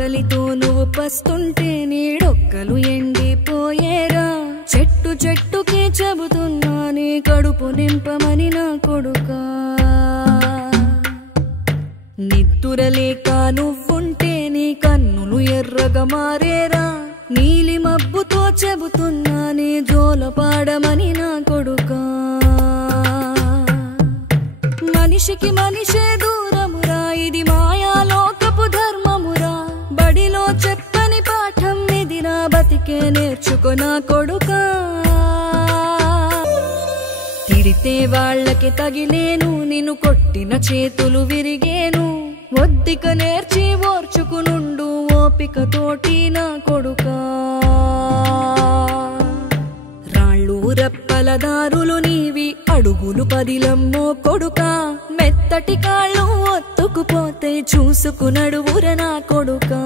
ఆకలితో నువ్వు పస్తుంటే నీడొక్కలు ఎండిపోయేరా చెట్టు చెట్టుకే చెబుతున్నా నీ కడుపు నింపమని నా కొడుకా నిద్దురలేక నువ్వుంటే నీ కన్నులు ఎర్రగా మారేరా నీలి మబ్బుతో చెబుతున్నా నీ జోలపాడమని నా కొడుకా మనిషికి మనిషే దూరమురా ఇది మాయాలోకపు ధర్మమురా బడిలో చెప్పని పాఠం ఇది నా బతికే నేర్చుకో నా కొడుకా తిడితే వాళ్ళకి తగిలేను నిన్ను కొట్టిన చేతులు విరిగేను ఒద్దిక నేర్చి ఓర్చుకునుండు ఓపిక తోటి నా కొడుకా రాళ్ళు రప్పల దారులు నీవి అడుగులు పదిలమ్మో కొడుకా మెత్తటి కాళ్ళు ఒత్తుకుపోతే చూసుకునడువుర నా కొడుకా